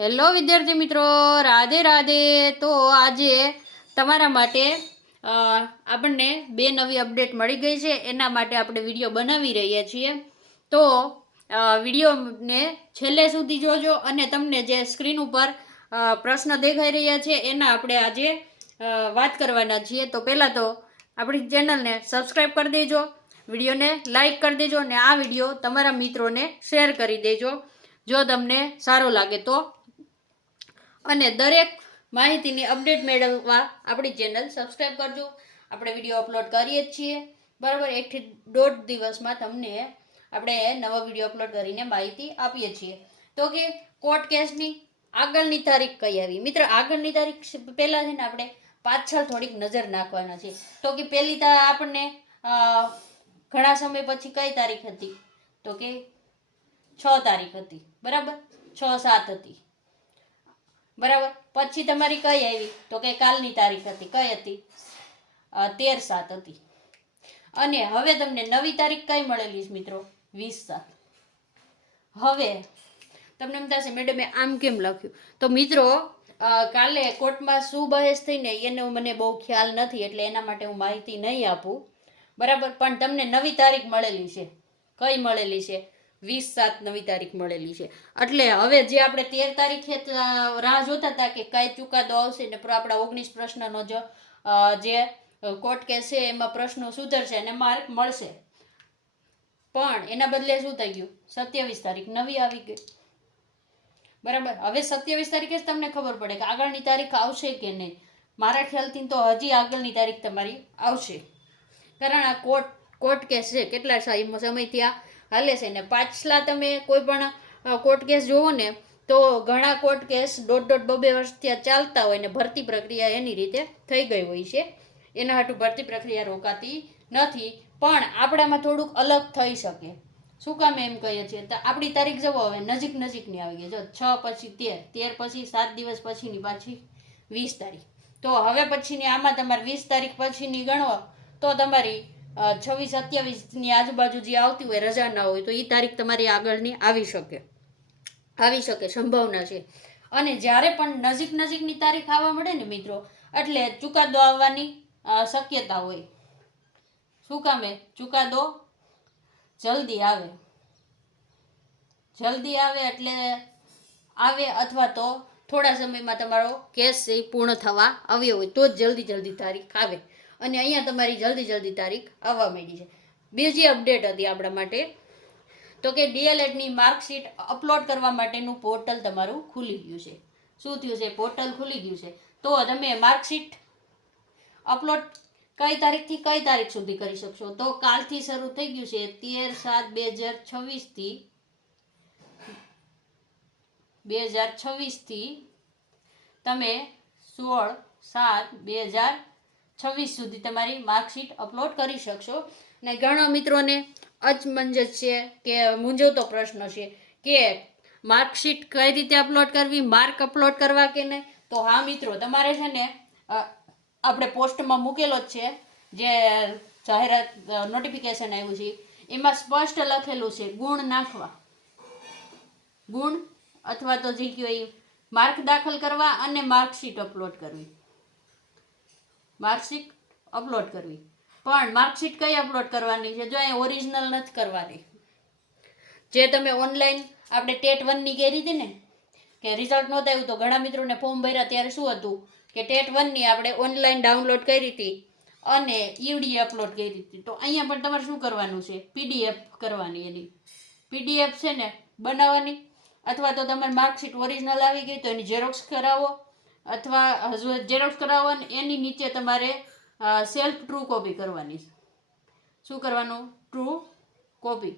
Hello વિદ્યાર્થી મિત્રો, રાધે રાધે. તો આજે તમારા માટે આપણને બે નવી અપડેટ મળી ગઈ છે, એના માટે આપણે વિડીયો બનાવી રહ્યા છીએ. તો વિડીયોને છેલ્લે સુધી જોજો અને તમને જે સ્ક્રીન ઉપર પ્રશ્ન દેખાઈ રહ્યા છે એના આપણે આજે વાત કરવાના છીએ. તો પહેલાં તો આપણી ચેનલને સબસ્ક્રાઈબ કરી દેજો, વિડીયોને લાઈક કરી દેજો અને આ વિડીયો તમારા મિત્રોને શેર કરી દેજો જો તમને સારો લાગે તો. અને દરેક માહિતીની અપડેટ મેળવવા આપણી ચેનલ સબસ્ક્રાઈબ કરજો. આપણે વિડીયો અપલોડ કરીએ જ છીએ બરાબર. 1 થી 1.5 દિવસમાં તમને આપણે નવો વિડીયો અપલોડ કરીને માહિતી આપીએ છીએ. તો કે કોર્ટ કેસની આગળની તારીખ કઈ આવી મિત્ર? આગળની તારીખ પહેલાં છે ને આપણે પાછળ થોડીક નજર નાખવાના છે. તો કે પહેલી આપણને ઘણા સમય પછી કઈ તારીખ હતી? તો કે 6 તારીખ હતી બરાબર, 6/7 હતી બરાબર. પછી તમારી કઈ આવી? તો કે કાલની તારીખ હતી. કઈ હતી? 13/7 હતી. અને હવે તમને નવી તારીખ કઈ મળેલી છે મિત્રો? 20/7. હવે તમને એમ થશે મેડમે આમ કેમ લખ્યું? તો મિત્રો કાલે કોર્ટમાં શું બહેસ થઈને એનો મને બહુ ખ્યાલ નથી, એટલે એના માટે હું માહિતી નહીં આપું બરાબર. પણ તમને નવી તારીખ મળેલી છે. કઈ મળેલી છે? 20/7 નવી તારીખ મળેલી છે. એટલે હવે જે આપણે 13 તારીખે રાહ જોતા હતા કે કઈ ચુકાદો આવશે ને આપણા 19 પ્રશ્નનો જે કોર્ટ કેસ છે એમાં પ્રશ્નો સુધરશે અને માર્ક મળશે, પણ એના બદલે શું થઈ ગયું? 27 તારીખ નવી આવી ગઈ બરાબર. હવે 27 તારીખે જ તમને ખબર પડે કે આગળની તારીખ આવશે કે નહીં. મારા ખ્યાલથી તો હજી આગળની તારીખ તમારી આવશે, કારણ આ કોર્ટ કેસ છે કેટલા સમયથી આ હાલે છે ને. પાછલા તમે કોઈ પણ કોર્ટ કેસ જોવો ને તો ઘણા કોર્ટ કેસ 1.5-2 વર્ષથી ચાલતા હોય ને ભરતી પ્રક્રિયા એની રીતે થઈ ગઈ હોય છે. એના હાટુ ભરતી પ્રક્રિયા રોકાતી નથી, પણ આપણામાં થોડુંક અલગ થઈ શકે. શું કામ એમ કહીએ છીએ? તો આપણી તારીખ જવો હવે નજીકની આવી ગઈ. જો 6 પછી 13 પછી 7 દિવસ પછીની પાછી 20 તારીખ. તો હવે પછીની આમાં તમારે 20 તારીખ પછીની ગણવો તો તમારી 26-27ની આજુબાજુ જે આવતી હોય રજા ના હોય તો એ તારીખ તમારી આગળની આવી શકે સંભાવના છે. અને જ્યારે પણ નજીકની તારીખ આવવા મળે ને મિત્રો, એટલે ચુકાદો આવવાની શક્યતા હોય. શું કામે? ચુકાદો જલ્દી આવે એટલે આવે, અથવા તો થોડા સમયમાં તમારો કેસ છે પૂર્ણ થવા આવ્યો હોય તો જ જલ્દી તારીખ આવે. અને અહીંયા તમારી જલ્દી તારીખ આવવા માંડી છે. બીજી અપડેટ હતી આપણા માટે, તો કે ડીએલએડની માર્કશીટ અપલોડ કરવા માટેનું પોર્ટલ તમારું ખુલી ગયું છે. શું થયું છે? પોર્ટલ ખુલી ગયું છે. તો તમે માર્કશીટ અપલોડ કઈ તારીખથી કઈ તારીખ સુધી કરી શકશો? તો કાલથી શરૂ થઈ ગયું છે. 13/7/2026 થી તમે 16/7/2026 સુધી તમારી માર્કશીટ અપલોડ કરી શકશો. ને ઘણા મિત્રોને અચમંજસ છે કે મૂંઝવતો પ્રશ્ન છે કે માર્કશીટ કઈ રીતે અપલોડ કરવી, માર્ક અપલોડ કરવા કે નહીં. તો હા મિત્રો, તમારે છે ને આપણે પોસ્ટમાં મૂકેલો જ છે, જે જાહેરાત નોટિફિકેશન આવ્યું છે એમાં સ્પષ્ટ લખેલું છે ગુણ નાખવા, ગુણ અથવા તો જે કહેવાય માર્ક દાખલ કરવા અને માર્કશીટ અપલોડ કરવી. પણ માર્કશીટ કઈ અપલોડ કરવાની છે? જો અહીંયા ઓરિજિનલ નથી કરવાની. જે તમે ઓનલાઈન આપણે ટેટ 1ની કરી હતી ને કે રિઝલ્ટ નહોતું આવ્યું તો ઘણા મિત્રોને ફોર્મ ભર્યા ત્યારે શું હતું કે ટેટ 1ની આપણે ઓનલાઈન ડાઉનલોડ કરી હતી અને ઈવડી અપલોડ કરી હતી. તો અહીંયા પણ તમારે શું કરવાનું છે? પીડીએફ કરવાની. એની પીડીએફ છે ને બનાવવાની, અથવા તો તમારી માર્કશીટ ઓરિજિનલ આવી ગઈ તો એની ઝેરોક્સ કરાવો, અથવા ઝેરોક્સ કરાવો અને એની નીચે તમારે સેલ્ફ ટ્રુ કોપી કરવાની. શું કરવાનું? ટ્રુ કોપી,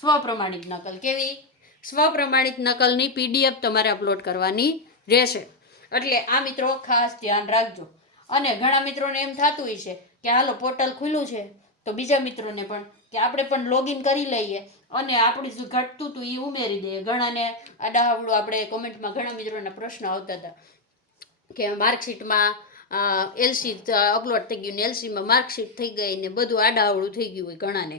સ્વપ્રમાણિત નકલ. કેવી? સ્વપ્રમાણિત નકલની પીડીએફ તમારે અપલોડ કરવાની રહેશે. એટલે આ મિત્રો ખાસ ધ્યાન રાખજો. અને ઘણા મિત્રોને એમ થતું હોય છે કે હાલો પોર્ટલ ખુલ્લું છે તો બીજા મિત્રોને પણ કે આપણે પણ લોગિન કરી લઈએ અને આપણું જે ઘટતું હતું એ ઉમેરી દઈએ. ઘણાને આડાહવડું આપણે કોમેન્ટમાં ઘણા મિત્રોના પ્રશ્ન આવતા હતા કે માર્કશીટમાં એલસી અપલોડ થઈ ગયું ને એલસીમાં માર્કશીટ થઈ ગઈ ને બધું આડાહવડું થઈ ગયું હોય ઘણાને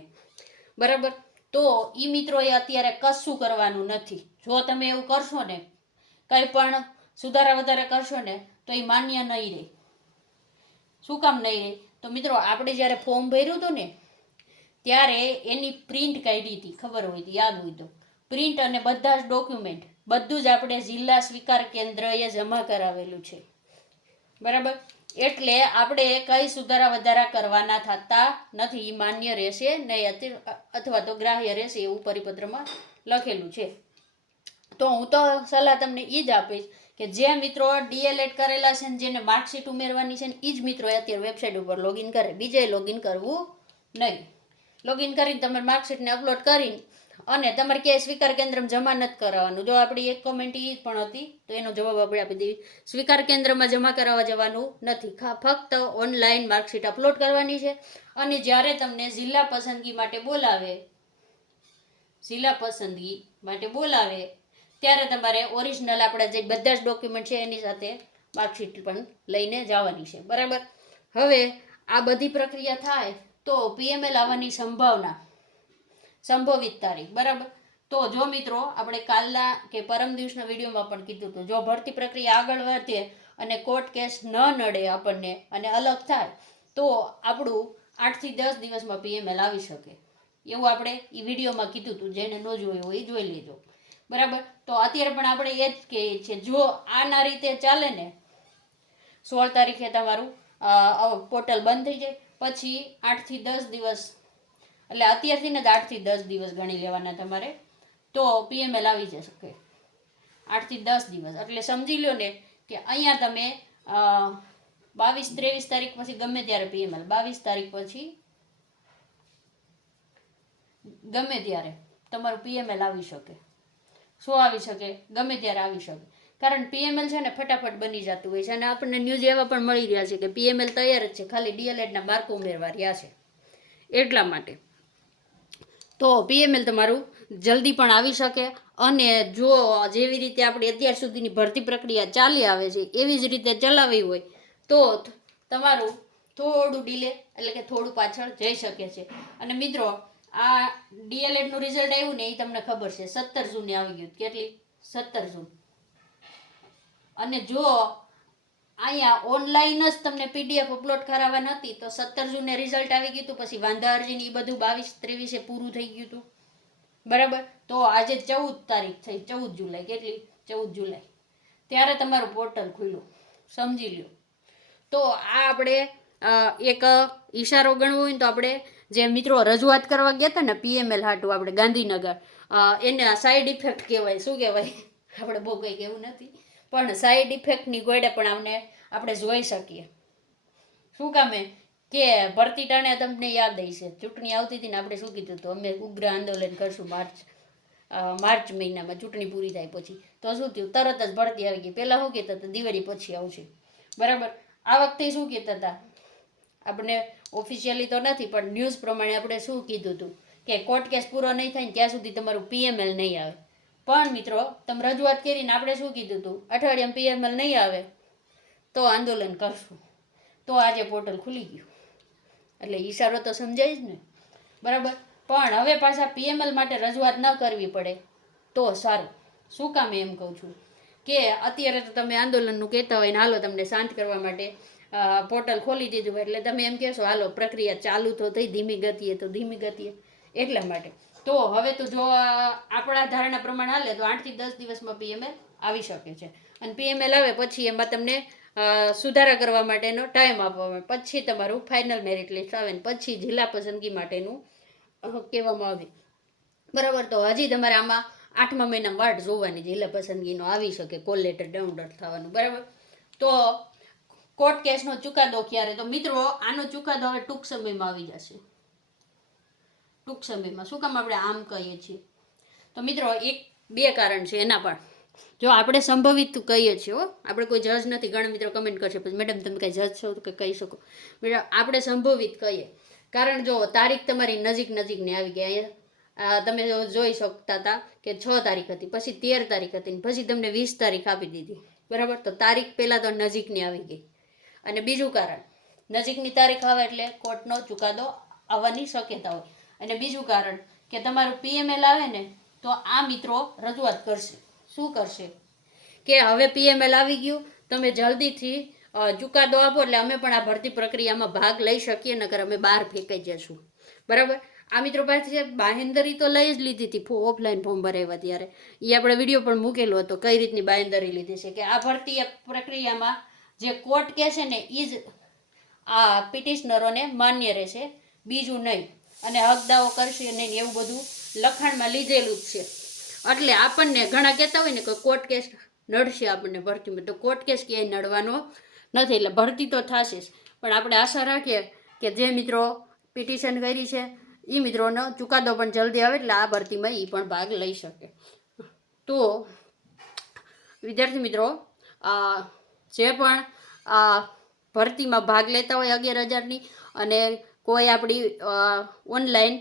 બરાબર. તો એ મિત્રોએ અત્યારે કશું કરવાનું નથી. જો તમે એવું કરશો ને કંઈ પણ સુધારા વધારા કરશો ને તો એ માન્ય નહીં રહે. શું કામ નહીં રહે? તો મિત્રો આપણે જ્યારે ફોર્મ ભર્યું હતું ને ત્યારે એની પ્રિન્ટ કાઢી હતી, ખબર હોય તો, યાદ હોય તો. પ્રિન્ટ અને બધા જ ડોક્યુમેન્ટ બધું જ આપણે જિલ્લા સ્વીકાર કેન્દ્રએ જમા કરાવેલું છે, બરાબર. એટલે આપણે કઈ સુધારા વધારા કરવાના થતા નથી, માન્ય રહેશે નહીં અથવા તો ગ્રાહ્ય રહેશે એવું પરિપત્રમાં લખેલું છે. તો હું તો સલાહ તમને એ જ આપીશ કે જે મિત્રો ડીએલએડ કરેલા છે ને જેને માર્કશીટ ઉમેરવાની છે ને એ જ મિત્રો અત્યારે વેબસાઇટ ઉપર લોગિન કરે, બીજાએ લોગિન કરવું નહીં. લોગિન કરીને તમે માર્કશીટને અપલોડ કરીને અને તમારે ક્યાંય સ્વીકાર કેન્દ્રમાં જમા નથી કરાવવાનું. જો આપણી એક કોમેન્ટ એ પણ હતી તો એનો જવાબ આપણે આપી દઈએ. સ્વીકાર કેન્દ્રમાં જમા કરાવવા જવાનું નથી, ફક્ત ઓનલાઈન માર્કશીટ અપલોડ કરવાની છે. અને જ્યારે તમને જિલ્લા પસંદગી માટે બોલાવે ત્યારે તમારે ઓરિજિનલ આપણા જે બધા જ ડોક્યુમેન્ટ છે એની સાથે માર્કશીટ પણ લઈને જવાની છે, બરાબર. હવે આ બધી પ્રક્રિયા થાય તો પીએમએલ આવવાની સંભવિત તારીખ, બરાબર. તો જો મિત્રો આપણે કાલના કે પરમ દિવસના વિડીયોમાં પણ કીધું હતું, જો ભરતી પ્રક્રિયા આગળ વધે અને કોર્ટ કેસ ન નડે આપણને અને અલગ થાય તો આપણું 8 થી 10 દિવસમાં પીએમએલ આવી શકે એવું આપણે એ વિડીયોમાં કીધું હતું. જેને ન જોયું હોય એ જોઈ લેજો, બરાબર. તો અત્યારે પણ આપણે એ જ કહીએ છીએ, જો આના રીતે ચાલે ને 16 તારીખે તમારું પોર્ટલ બંધ થઈ જાય, પછી 8 થી 10 દિવસ, એટલે અત્યારથી જ 8 થી 10 દિવસ ગણી લેવાના તમારે, તો પીએમએલ આવી જશે 8 થી 10 દિવસ. એટલે સમજી લો ને કે અહીંયા તમે 22-23 તારીખ પછી ગમે ત્યારે પીએમએલ, 22 તારીખ પછી ગમે ત્યારે તમારું પીએમએલ આવી શકે. શું આવી શકે? ગમે ત્યારે આવી શકે. કારણ પીએમએલ છે ને ફટાફટ બની જતું હોય છે અને આપણને ન્યૂઝ એવા પણ મળી રહ્યા છે કે પીએમએલ તૈયાર જ છે, ખાલી ડીએલએડના માર્ક ઉમેરવા રહ્યા છે, એટલા માટે. તો પીએમએલ તમારું જલ્દી પણ આવી શકે. અને જો જેવી રીતે આપણે અત્યાર સુધીની ભરતી પ્રક્રિયા ચાલી આવે છે એવી જ રીતે ચલાવી હોય તો તમારું થોડું ડીલે એટલે કે થોડું પાછળ જઈ શકે છે. અને મિત્રો આ ડીએલએડનું રિઝલ્ટ આવ્યું ને એ તમને ખબર છે 17 જૂને આવી ગયું. કેટલી? 17 જૂન. અને જો અહીંયા ઓનલાઈન જ તમને પીડીએફ અપલોડ કરાવવાની હતી તો 17 જૂને રિઝલ્ટ આવી ગયું હતું. પછી વાંધા અરજી એ બધું 22-23 પૂરું થઈ ગયું હતું, બરાબર. તો આજે 14 તારીખ થઈ, 14 જુલાઈ. કેટલી? 14 જુલાઈ. ત્યારે તમારું પોર્ટલ ખુલ્યું, સમજી લ્યો. તો આ આપણે એક ઈશારો ગણવો હોય તો આપણે જે મિત્રો રજૂઆત કરવા ગયા હતા ને પીએમએલ હાટું આપણે ગાંધીનગર, એને સાઈડ ઇફેક્ટ કહેવાય. શું કહેવાય? આપણે બહુ કંઈ કહેવું નથી, પણ સાઈડ ઇફેક્ટની ગોળે પણ આપણે જોઈ શકીએ. શું કામે કે ભરતી ટાણે તમને યાદ હશે ચૂંટણી આવતી હતી ને આપણે શું કીધું હતું, અમે ઉગ્ર આંદોલન કરશું માર્ચ મહિનામાં ચૂંટણી પૂરી થાય પછી. તો શું થયું? તરત જ ભરતી આવી ગઈ. પહેલાં શું કહેતા હતા? દિવાળી પછી આવશે, બરાબર. આ વખતે શું કહેતા હતા? આપણે ઓફિશિયલી તો નથી પણ ન્યૂઝ પ્રમાણે આપણે શું કીધું હતું કે કોર્ટ કેસ પૂરો નહીં થાય ને ત્યાં સુધી તમારું પીએમએલ નહીં આવે. પણ મિત્રો તમે રજૂઆત કરીને આપણે શું કીધું હતું? અઠવાડિયામાં પીએમએલ નહીં આવે તો આંદોલન કરશું. તો આજે પોર્ટલ ખુલી ગયું. એટલે ઈશારો તો સમજાય જ ને, બરાબર. પણ હવે પાછા પીએમએલ માટે રજૂઆત ન કરવી પડે તો સારું. શું કામ એમ કહું છું કે અત્યારે તો તમે આંદોલનનું કહેતા હોય ને હાલો તમને શાંત કરવા માટે પોર્ટલ ખોલી દીધું એટલે તમે એમ કહેશો હાલો પ્રક્રિયા ચાલુ તો થઈ, ધીમી ગતિએ તો ધીમી ગતિએ, એટલા માટે. તો હવે તો જો આપણા ધારણા પ્રમાણે હાલે તો 8 થી 10 દિવસમાં પીએમએલ આવી શકે છે. અને પીએમએલ આવે પછી એમાં તમને સુધારા કરવા માટેનો ટાઈમ આપવામાં આવે, પછી તમારું ફાઇનલ મેરિટ લિસ્ટ આવે ને પછી જિલ્લા પસંદગી માટેનું કહેવામાં આવે, બરાબર. તો હજી તમારે આમાં 8મા મહિનામાં વાટ જોવાની, જિલ્લા પસંદગીનો આવી શકે, કોલ લેટર ડાઉનલોડ થવાનું, બરાબર. તો કોર્ટ કેસનો ચુકાદો ક્યારે? તો મિત્રો આનો ચુકાદો હવે ટૂંક સમયમાં આવી જશે, ટૂંક સમયમાં. શું કામ આપણે આમ કહીએ છીએ? તો મિત્રો 1-2 કારણ છે એના પણ. જો આપણે સંભવિત કહીએ છીએ, આપણે કોઈ જજ નથી. ઘણા મિત્રો કમેન્ટ કરશે પછી મેડમ તમે કાંઈ જજ છો તો કહી શકો. આપણે સંભવિત કહીએ કારણ જો તારીખ તમારી નજીકની આવી ગઈ. અહીંયા તમે જોઈ શકતા હતા કે 6 તારીખ હતી, પછી 13 તારીખ હતી, પછી તમને 20 તારીખ આપી દીધી, બરાબર. તો તારીખ પહેલાં તો નજીકની આવી ગઈ. અને બીજું કારણ, નજીકની તારીખ આવે એટલે કોર્ટનો ચુકાદો આવવાની શક્યતા હોય. અને બીજું કારણ કે તમારું પીએમએલ આવે ને તો આ મિત્રો રજૂઆત કરશે. શું કરશે? કે હવે PML આવી ગયું, તમે જલ્દીથી ચુકાદો આપો એટલે અમે પણ આ ભરતી પ્રક્રિયામાં ભાગ લઈ શકીએ, નકર અમે બહાર ફેંકાઈ જશું. બરાબર. આ મિત્રો પાસે બાહેંધરી તો લઈ જ લીધી હતી ઓફલાઈન ફોર્મ ભરાવ્યા ત્યારે, એ આપણે વિડીયો પણ મૂકેલો હતો કઈ રીતની બાહેંધરી લીધી છે, કે આ ભરતી પ્રક્રિયામાં જે કોર્ટ કહેશે ને એ જ આ પિટિશનરોને માન્ય રહેશે, બીજું નહીં, અને હક દાવો કરશે નહીં, એવું બધું લખાણમાં લીધેલું જ છે. એટલે આપણને ઘણા કહેતા હોય ને કે કોર્ટ કેસ નડશે આપણને ભરતીમાં, તો કોર્ટ કેસ ક્યાંય નડવાનો નથી, એટલે ભરતી તો થશે જ. પણ આપણે આશા રાખીએ કે જે મિત્રો પિટિશન કરી છે એ મિત્રોનો ચુકાદો પણ જલ્દી આવે એટલે આ ભરતીમાં એ પણ ભાગ લઈ શકે. તો વિદ્યાર્થી મિત્રો, જે પણ ભરતીમાં ભાગ લેતા હોય 11,000ની, અને કોઈ આપણી ઓનલાઈન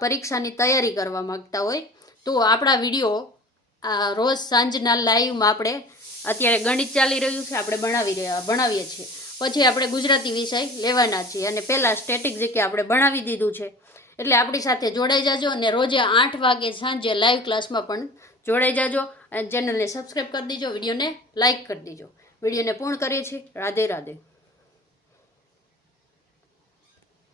પરીક્ષાની તૈયારી કરવા માગતા હોય, તો આપણા વિડીયો રોજ સાંજના લાઈવમાં આપણે અત્યારે ગણિત ચાલી રહ્યું છે, આપણે ભણાવીએ છીએ, પછી આપણે ગુજરાતી વિષય લેવાના છીએ, અને પહેલાં સ્ટેટિક જીકે આપણે ભણાવી દીધું છે. એટલે આપણી સાથે જોડાઈ જાજો, અને રોજે 8 વાગે સાંજે લાઈવ ક્લાસમાં પણ જોડાઈ જાજો, અને ચેનલને સબસ્ક્રાઈબ કરી દીજો, વિડીયોને લાઈક કરી દીજો. વિડીયોને પૂર્ણ કરીએ છીએ. રાધે રાધે.